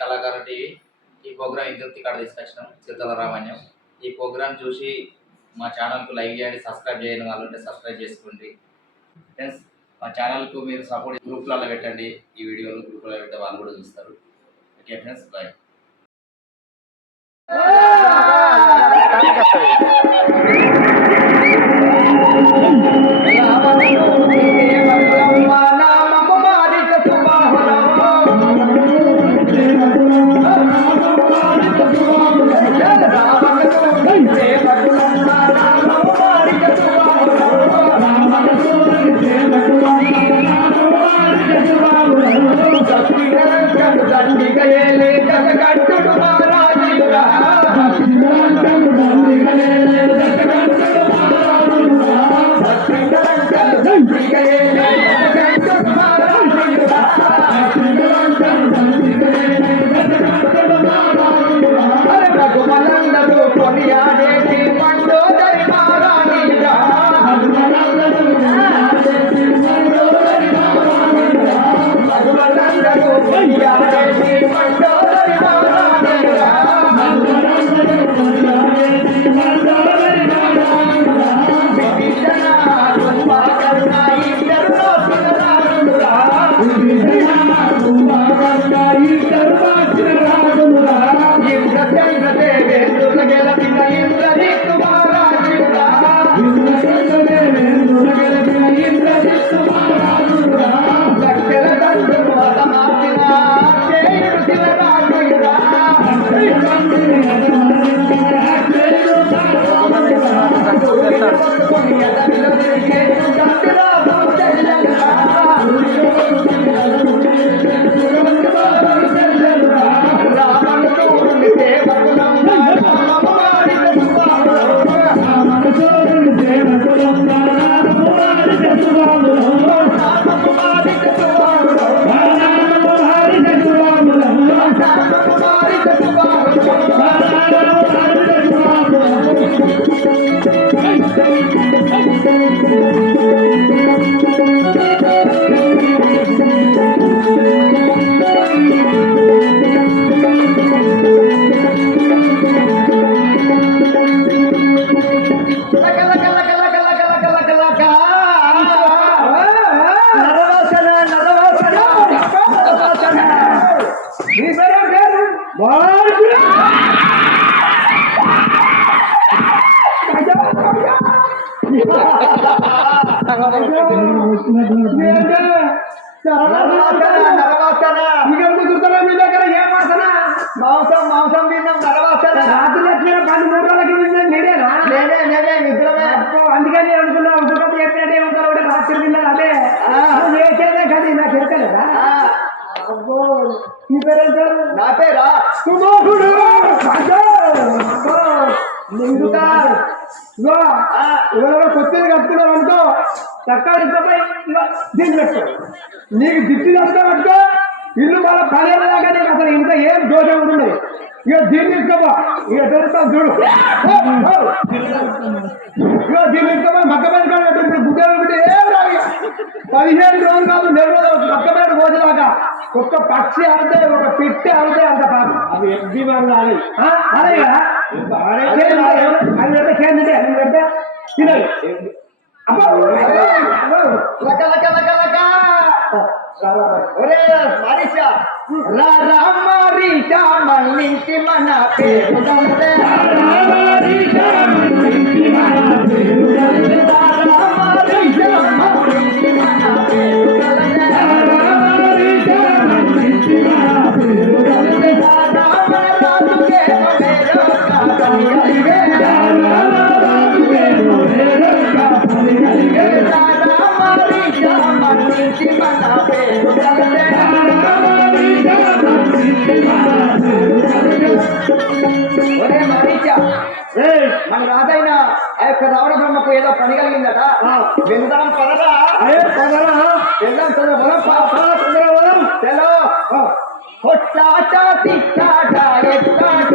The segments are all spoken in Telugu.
కళాకారు టీవీ ఈ ప్రోగ్రాం ఇంతకు ఇక్కడ తీసుకొచ్చినాం. చిరుతల రామాన్యం ఈ ప్రోగ్రాం చూసి మా ఛానల్కు లైక్ చేయండి, సబ్స్క్రైబ్ చేయని వాళ్ళు ఉంటే సబ్స్క్రైబ్ చేసుకోండి ఫ్రెండ్స్. మా ఛానల్కు మీరు సపోర్ట్ గ్రూప్లలో పెట్టండి, ఈ వీడియోలు గ్రూప్లో పెడితే వాళ్ళు కూడా చూస్తారు. Okay friends, bye. మాంసం మాంసం తిన్నాం నరవాసన రాత్రి వచ్చిన 13 గంటలకి నిద్రమే అందుకని అనుకున్నా ఉపకథ చెప్పినట్టు ఏమంటారు కూడా రాత్రి తిన్నారు అదే చేసేదే కదా నాకు ఎరకలేదా. అబ్బో మీ పేరు అంటారు? నా పేరా సుమోహుడు. ఎవరైనా కొత్తది కట్టుకున్నారు అనుకో చక్కగా ఇంకోపోయి దీన్ని పెట్టుకో, నీకు దిట్టి కట్టుకో పెట్టుకో, ఇల్లు మళ్ళీ 10 ఏళ్ళ దాకా నీకు అసలు ఇంకా ఏం దోషం ఉండదు. ఇక దీన్ని తీసుకోపో, ఇక తెలుస్తాం చూడు. ఇక దీన్ని తీసుకోపోయి మక్క మీద ఇప్పుడు గుడ్డలు పెట్టి ఏం రావు. 15 రోజులు కాదు 4 రోజులు మక్క మీద పోసేదాకా ఒక్క పక్షి ఆడితే ఒక పిట్టి ఆడితే అంత పాపం. అవి ఎగ్జి వాళ్ళు ఆడి అదే కదా అది పెడితే చేంజ్ నువ్వు పెడితే తినాలి. మళ్ళీ మన పేరు మన రాజైన ఆ యొక్క రావణ బ్రహ్మకు ఏదో పని కలిగిందట. వెళ్దాం పదరా, వెళ్దాం చదవరం చలో. కొట్లాట తిట్టాట ఎట్లాట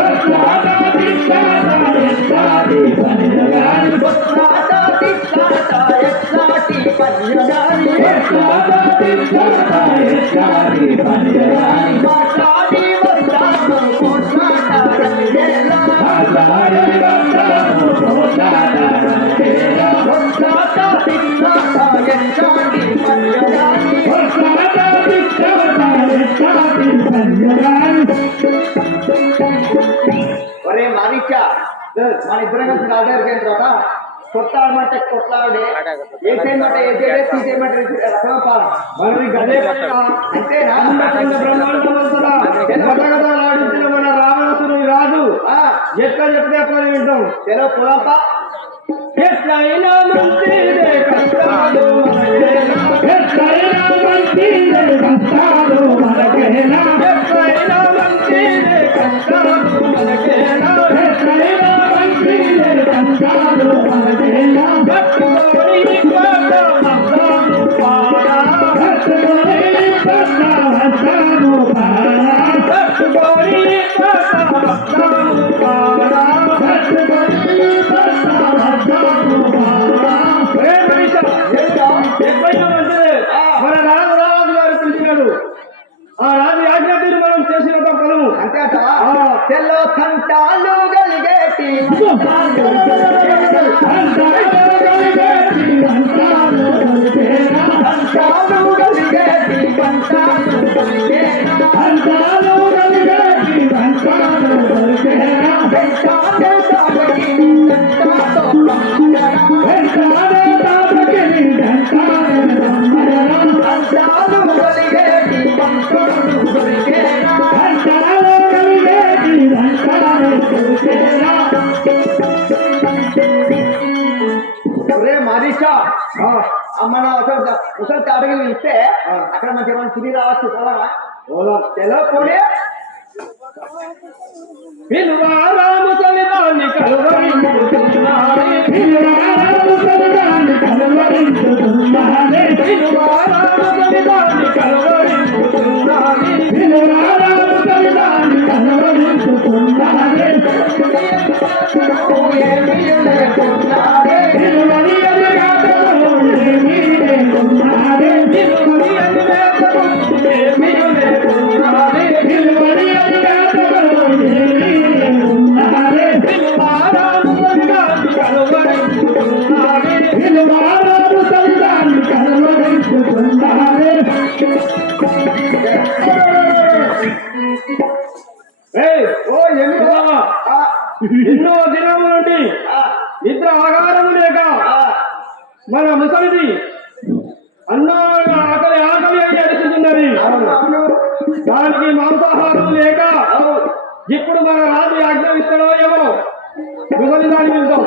కొట్లాట తిట్టాట ఎట్లాటి పని పంచదారి మాట్లాడి వస్తాను ఒరే మారిచ్చా మన ఇద్దరం కలిసి నా దగ్గరికి అయిన తర్వాత కొట్లాడమంటే కొట్లాడే ఏ చేయమంటే ఏ చేయడే తీ చేయమంటే మనది గదే అంతేనా ఆడించిన మన రావణసురుడు రాజు ఎట్లా చెప్తే అట్లా వింటాం చలో పొలాప ఎట్లయినా మంచిదే కష్టాలు ఎట్లయినా మంచిదే కష్టాలు మనకేనా ఎట్లయినా మంచిదే కష్టాలు మనకేనా ఎట్లయినా మంచిదే కష్టాలు మనకేనా కట్టుకోని పాట మస్తాను పాడా కట్టుకోని పాట మస్తాను పాడా కట్టుకోని పాట మస్తాను పాడా కట్టుకోని పాట మస్తాను పాడా ఎప్పుడైనా మంచిదే మన రాజు గారు పిలిచినాడు ఆ రాజు ఆజ్ఞ తీరు మనం చేసిన పదము అంతే తెల్లో తంటాలు కలిగేటి మారీషా మన ముసలి తాటగిరి ఇస్తే అక్కడ మనకి ఏమైనా తిరిగి రావచ్చు పోదామా పోదాం తెలవకపోతే ముసలి దాన్ని కలువరించుతున్నారే ముసలి దాన్ని కలువరించుతున్నారే ముసలి దాన్ని కలువరించుతున్నారే ముసలి దాన్ని కలువరించుతున్నారే ఎన్నో దినముల నుండి నిద్ర ఆహారం లేక మన ముసలిది అన్న ఆకలి ఆకలి అని అడుగుతున్నది దానికి మాంసాహారం లేక ఇప్పుడు మన రాజు ఆజ్ఞాపిస్తాడో ఏమో ముసలి దాని వెళ్తాం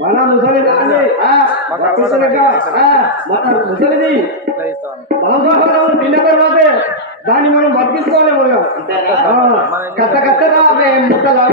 మన ముసలిది మాంసాహారం తిన్న తర్వాతే దాన్ని మనం బతికించుకోలేము కథ కథ రావే ముసలి